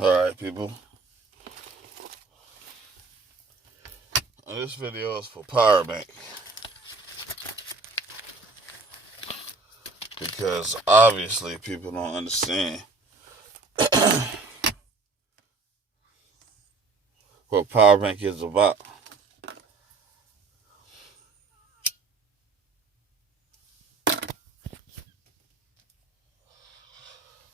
Alright, people. This video is for Pyrabank. Because obviously people don't understand what Pyrabank is about.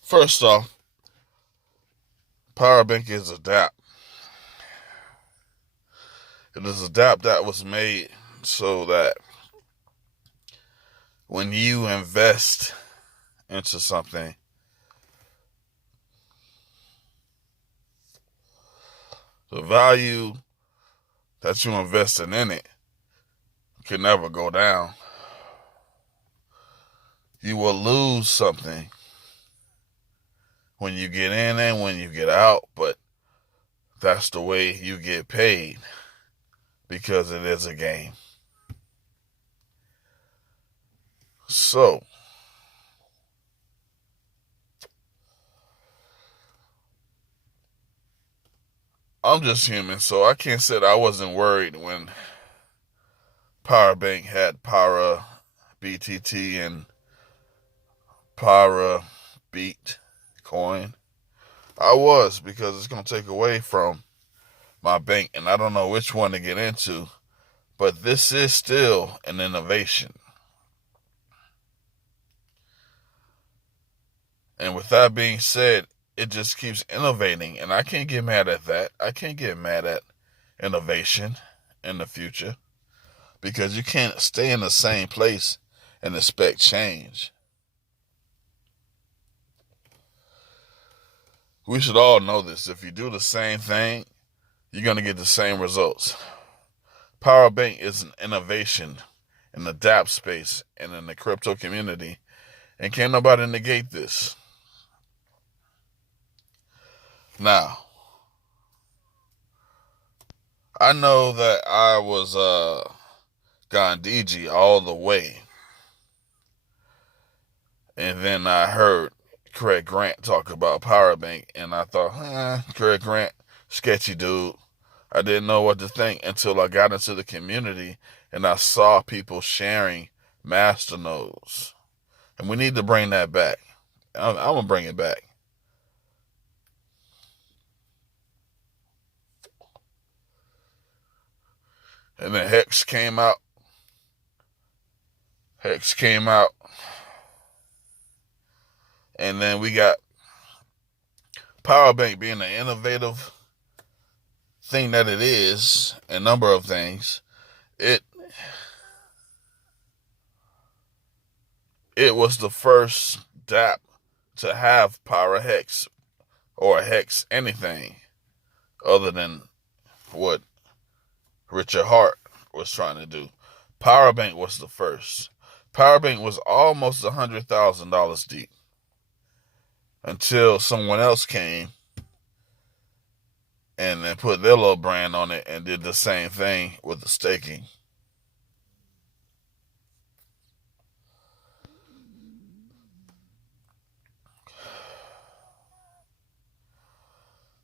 First off, Pyrabank is a Dapp. It is a Dapp that was made so that when you invest into something, the value that you invested in it can never go down. You will lose something when you get in and when you get out, but that's the way you get paid because it is a game. So, I'm just human, so I can't say that I wasn't worried when Pyrabank had Pyra BTT and Pyra Beat coin. I was, because it's going to take away from my bank, and I don't know which one to get into, but this is still an innovation. And with that being said, it just keeps innovating, and I can't get mad at that. I can't get mad at innovation in the future, because you can't stay in the same place and expect change. We should all know this. If you do the same thing, you're going to get the same results. Pyrabank is an innovation in the Dapp space and in the crypto community, and can't nobody negate this. Now, I know that I was Gandhiji all the way, and then I heard Craig Grant talk about Pyrabank, and I thought, Craig Grant, sketchy dude. I didn't know what to think until I got into the community and I saw people sharing masternodes. And we need to bring that back. I'm going to bring it back. And then Hex came out. And then we got Pyrabank being an innovative thing that it is, a number of things. It was the first Dapp to have Pyra Hex or Hex anything other than what Richard Hart was trying to do. Pyrabank was the first. Pyrabank was almost $100,000 deep until someone else came and then put their little brand on it and did the same thing with the staking.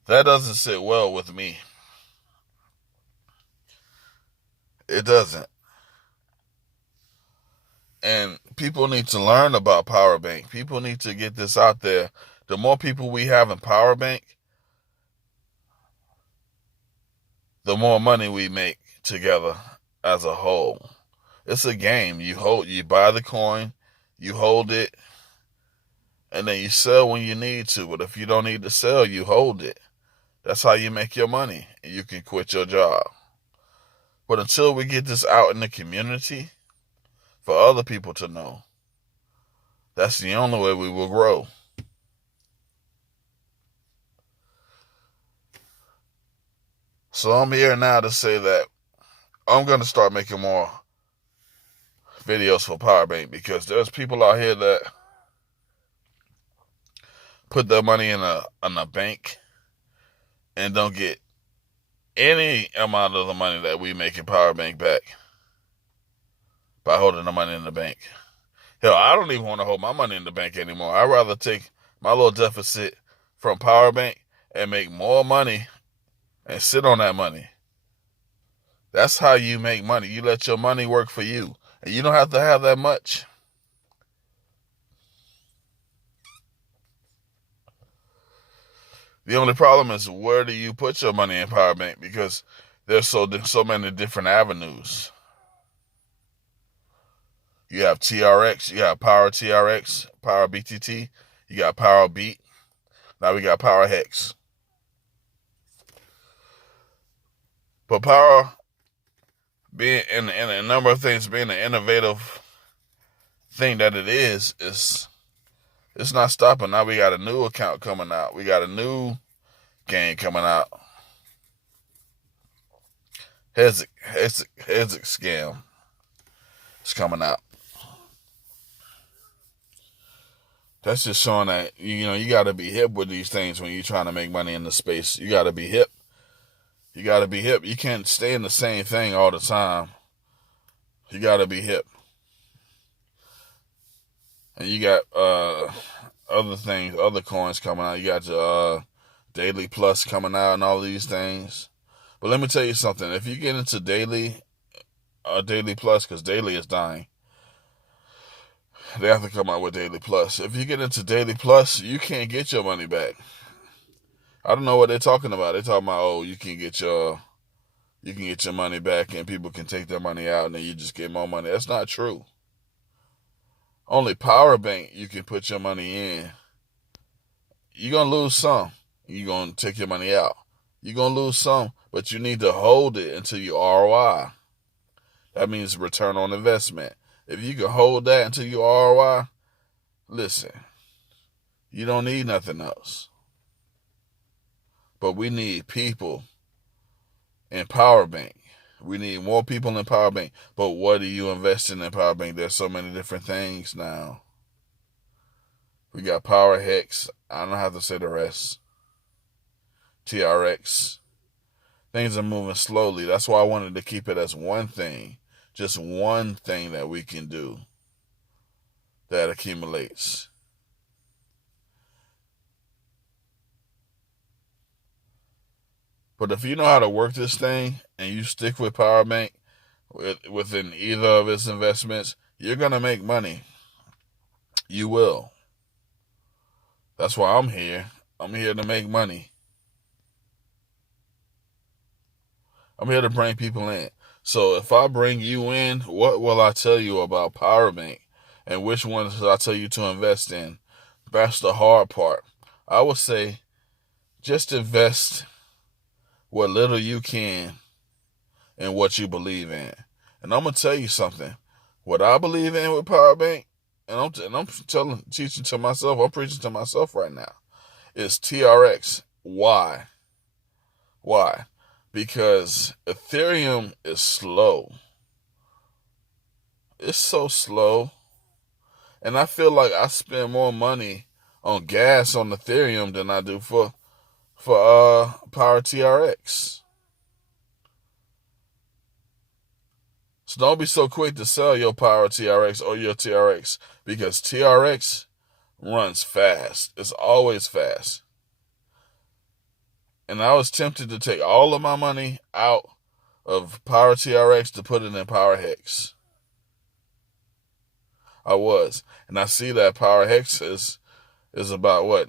That doesn't sit well with me. It doesn't. And people need to learn about Pyrabank. People need to get this out there. The more people we have in Pyrabank, the more money we make together as a whole. It's a game. You buy the coin, you hold it, and then you sell when you need to. But if you don't need to sell, you hold it. That's how you make your money, and you can quit your job. But until we get this out in the community for other people to know, that's the only way we will grow. So I'm here now to say that I'm going to start making more videos for Pyrabank, because there's people out here that put their money in a bank and don't get any amount of the money that we make in Pyrabank back by holding the money in the bank. Hell, I don't even want to hold my money in the bank anymore. I'd rather take my little deficit from Pyrabank and make more money and sit on that money. That's how you make money. You let your money work for you. And you don't have to have that much. The only problem is, where do you put your money in Pyrabank? Because there's so many different avenues. You have TRX, you have Power TRX, Power BTT, you got Power Beat. Now we got Power Hex. But Power, being in a number of things, being an innovative thing that it is, it's not stopping. Now we got a new account coming out. We got a new game coming out. Hezek scam is coming out. That's just showing that, you got to be hip with these things when you're trying to make money in the space. You got to be hip. You got to be hip. You can't stay in the same thing all the time. You got to be hip. And you got other things, other coins coming out. You got your Daily Plus coming out and all these things. But let me tell you something. If you get into Daily Plus, because Daily is dying, they have to come out with Daily Plus. If you get into Daily Plus, you can't get your money back. I don't know what they're talking about. They're talking about, you can get your money back and people can take their money out and then you just get more money. That's not true. Only Pyrabank you can put your money in. You're going to lose some. You're going to take your money out. You're going to lose some, but you need to hold it until you ROI. That means return on investment. If you can hold that until you ROI, listen, you don't need nothing else. But we need people in Pyrabank. We need more people in Pyrabank. But what are you investing in Pyrabank? There's so many different things now. We got Power Hex. I don't have to say the rest. TRX. Things are moving slowly. That's why I wanted to keep it as one thing. Just one thing that we can do that accumulates. But if you know how to work this thing and you stick with Pyrabank within either of its investments, you're going to make money. You will. That's why I'm here. I'm here to make money. I'm here to bring people in. So if I bring you in, what will I tell you about Pyrabank and which ones I tell you to invest in? That's the hard part. I would say just invest what little you can in what you believe in. And I'm going to tell you something. What I believe in with Pyrabank, and I'm teaching to myself, I'm preaching to myself right now, is TRX. Why? Why? Because Ethereum is slow. It's so slow. And I feel like I spend more money on gas on Ethereum than I do for Power TRX. So don't be so quick to sell your Power TRX or your TRX, because TRX runs fast. It's always fast. And I was tempted to take all of my money out of Power TRX to put it in Power Hex. I was. And I see that Power Hex is about what?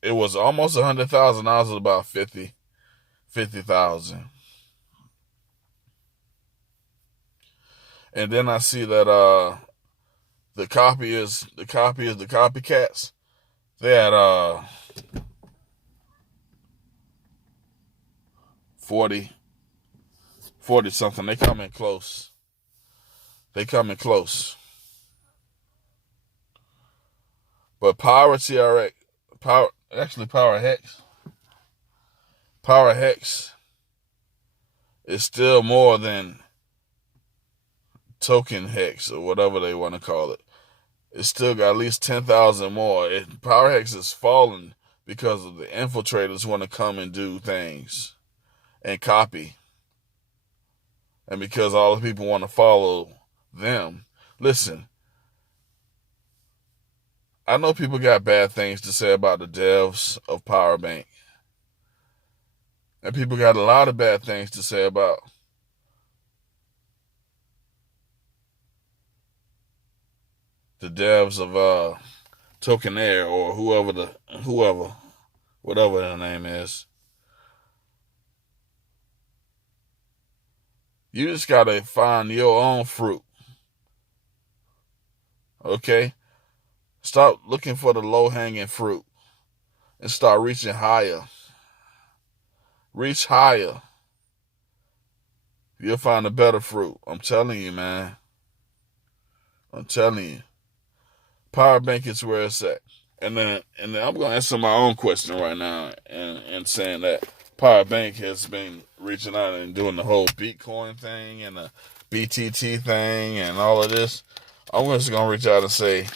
It was almost 100,000. Now it's about 50,000. And then I see that the copycats, they had 40 something. They coming close. But Power TRX, Power Hex is still more than Token Hex or whatever they want to call it. It's still got at least 10,000 more. Power Hex is falling because of the infiltrators want to come and do things and copy. And because all the people want to follow them. Listen, I know people got bad things to say about the devs of Pyrabank. And people got a lot of bad things to say about the devs of Token Air or whoever, whatever their name is. You just gotta find your own fruit. Okay? Stop looking for the low hanging fruit and start reaching higher. Reach higher. You'll find a better fruit. I'm telling you, man. I'm telling you. Pyrabank is where it's at. And then I'm gonna answer my own question right now and saying that Pyrabank has been reaching out and doing the whole Bitcoin thing and the BTT thing and all of this. I'm just gonna reach out and say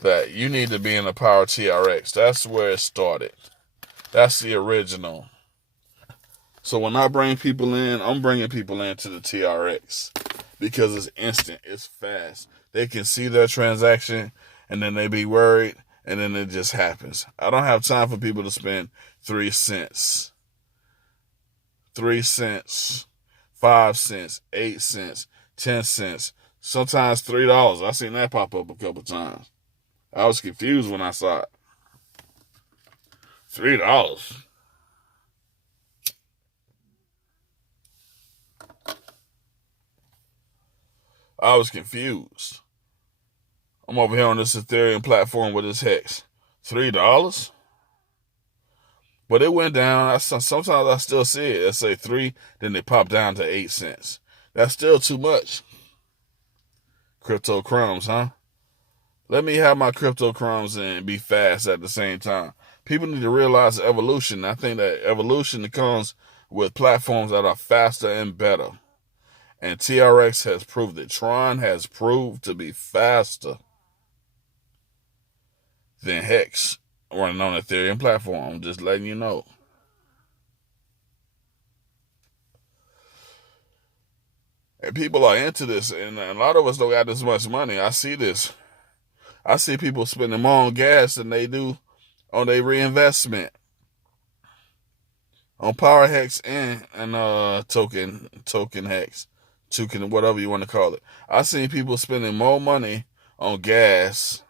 that you need to be in the Power TRX. That's where it started. That's the original. So when I bring people in, I'm bringing people into the TRX because it's instant, it's fast. They can see their transaction and then they be worried and then it just happens. I don't have time for people to spend 3 cents, 3 cents, 5 cents, 8 cents, 10 cents, sometimes $3. I seen that pop up a couple times. I was confused when I saw it. $3. I was confused. I'm over here on this Ethereum platform with this hex. $3? But it went down. Sometimes I still see it. Let's say 3, then they pop down to 8 cents. That's still too much. Crypto crumbs, huh? Let me have my crypto crumbs and be fast at the same time. People need to realize evolution. I think that evolution comes with platforms that are faster and better. And TRX has proved it. Tron has proved to be faster than Hex running on Ethereum platform. I'm just letting you know. And people are into this, and a lot of us don't got this much money. I see this. I see people spending more on gas than they do on their reinvestment on Power Hex and token Hex, token whatever you want to call it. I seen people spending more money on gas,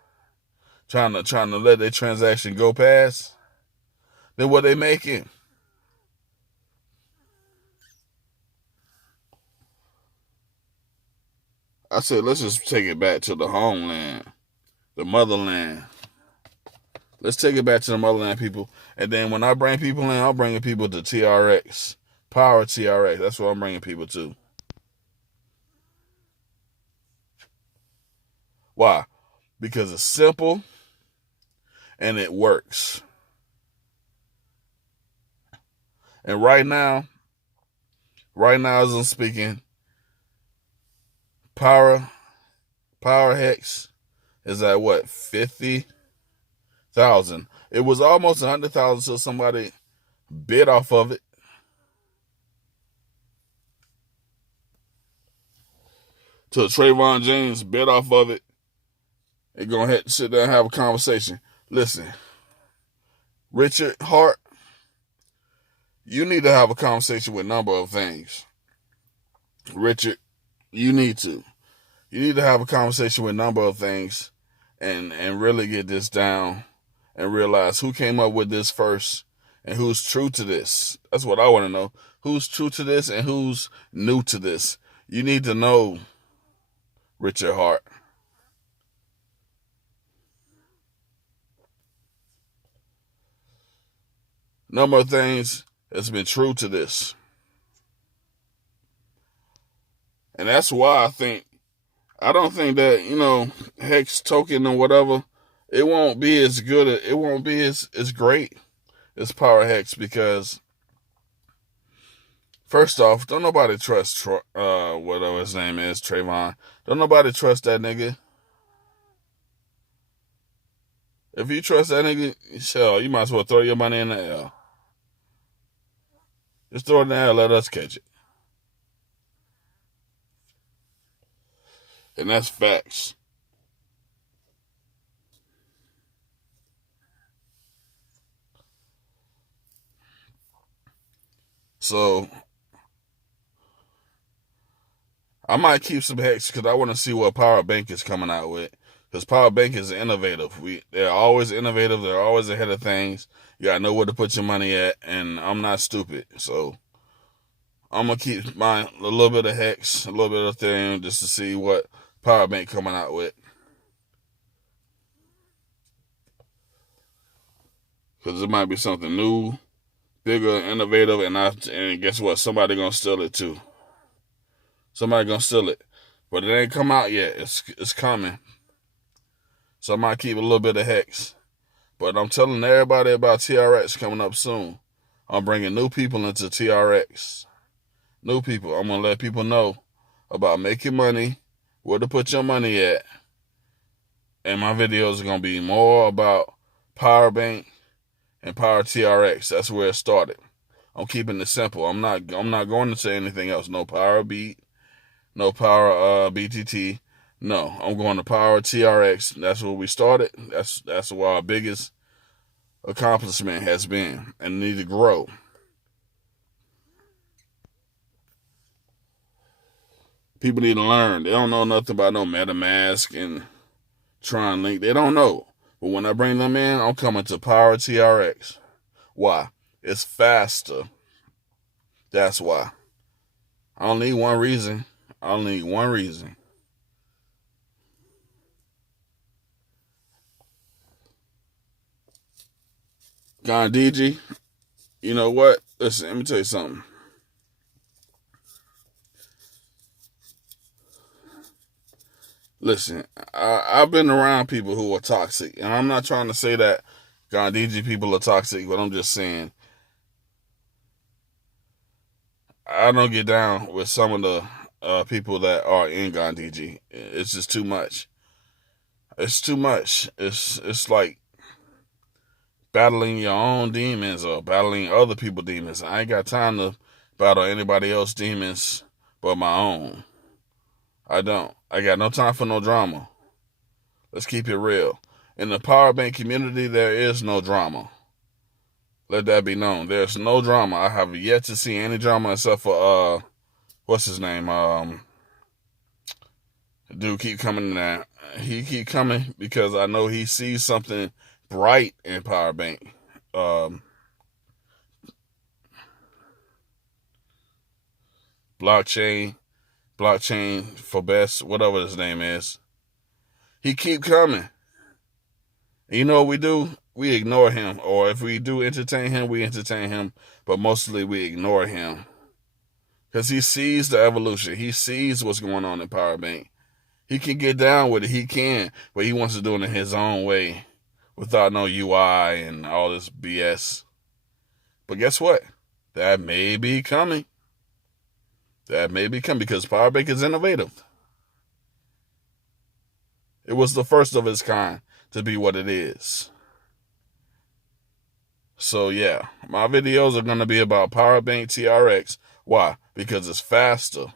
trying to let their transaction go past than what they making. I said, let's just take it back to the homeland, the motherland. Let's take it back to the motherland, people. And then when I bring people in, I'm bringing people to TRX, Power TRX. That's what I'm bringing people to. Why? Because it's simple and it works. And right now as I'm speaking, Power Hex is at what, 50,000. It was almost 100,000 until somebody bid off of it. Till Trevon James bid off of it. They're going to have to sit down and have a conversation. Listen, Richard Hart, you need to have a conversation with a number of things. Richard, you need to. You need to have a conversation with a number of things and really get this down and realize who came up with this first and who's true to this. That's what I want to know. Who's true to this and who's new to this? You need to know, Richard Hart. Number of things that's been true to this. And that's why I don't think that, Hex token or whatever, it won't be as good, it won't be as great as Power Hex because, first off, don't nobody trust, whatever his name is, Trevon. Don't nobody trust that nigga. If you trust that nigga, hell, you might as well throw your money in the air. Just throw it in the air, let us catch it. And that's facts. So I might keep some hex because I want to see what Pyrabank is coming out with. Because Pyrabank is innovative. They're always innovative. They're always ahead of things. You gotta know where to put your money at, and I'm not stupid. So I'm gonna keep mine a little bit of hex, a little bit of thing, just to see what Pyrabank coming out with. Because it might be something new, bigger, innovative, and guess what? Somebody gonna steal it too. Somebody gonna steal it, but it ain't come out yet. It's coming. So I might keep a little bit of hex. But I'm telling everybody about TRX coming up soon. I'm bringing new people into TRX. New people. I'm going to let people know about making money, where to put your money at. And my videos are going to be more about Pyrabank and Power TRX. That's where it started. I'm keeping it simple. I'm not going to say anything else. No Power Beat, no Power BTT. No, I'm going to Power TRX. That's where we started. That's where our biggest accomplishment has been and need to grow. People need to learn. They don't know nothing about no MetaMask and Tron Link. They don't know. But when I bring them in, I'm coming to Power TRX. Why? It's faster. That's why. I don't need one reason. I only need one reason. Gandhi, you know what? Listen, let me tell you something. Listen, I've been around people who are toxic, and I'm not trying to say that Gandhi people are toxic, but I'm just saying I don't get down with some of the people that are in Gandhi. It's just too much. It's too much. It's like battling your own demons or battling other people's demons. I ain't got time to battle anybody else's demons but my own. I don't. I got no time for no drama. Let's keep it real. In the Pyrabank community, there is no drama. Let that be known. There's no drama. I have yet to see any drama except for what's his name? Dude keep coming there. He keep coming because I know he sees something bright in Pyrabank. Blockchain for best, whatever his name is. He keep coming. And you know what we do? We ignore him. Or if we do entertain him, we entertain him. But mostly we ignore him. Because he sees the evolution. He sees what's going on in Pyrabank. He can get down with it. He can. But he wants to do it in his own way. Without no UI and all this BS. But guess what? That may be coming. That may be coming because Pyrabank is innovative. It was the first of its kind to be what it is. So yeah, my videos are going to be about Pyrabank TRX. Why? Because it's faster.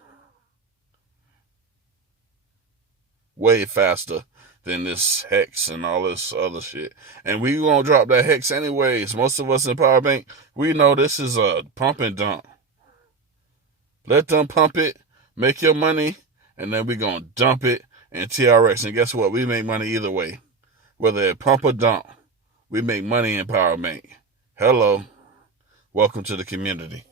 Way faster than this hex and all this other shit. And we gonna drop that hex anyways. Most of us in Pyrabank, we know this is a pump and dump. Let them pump it, make your money, and then we gonna dump it in TRX. And guess what? We make money either way. Whether it pump or dump, we make money in Pyrabank. Hello. Welcome to the community.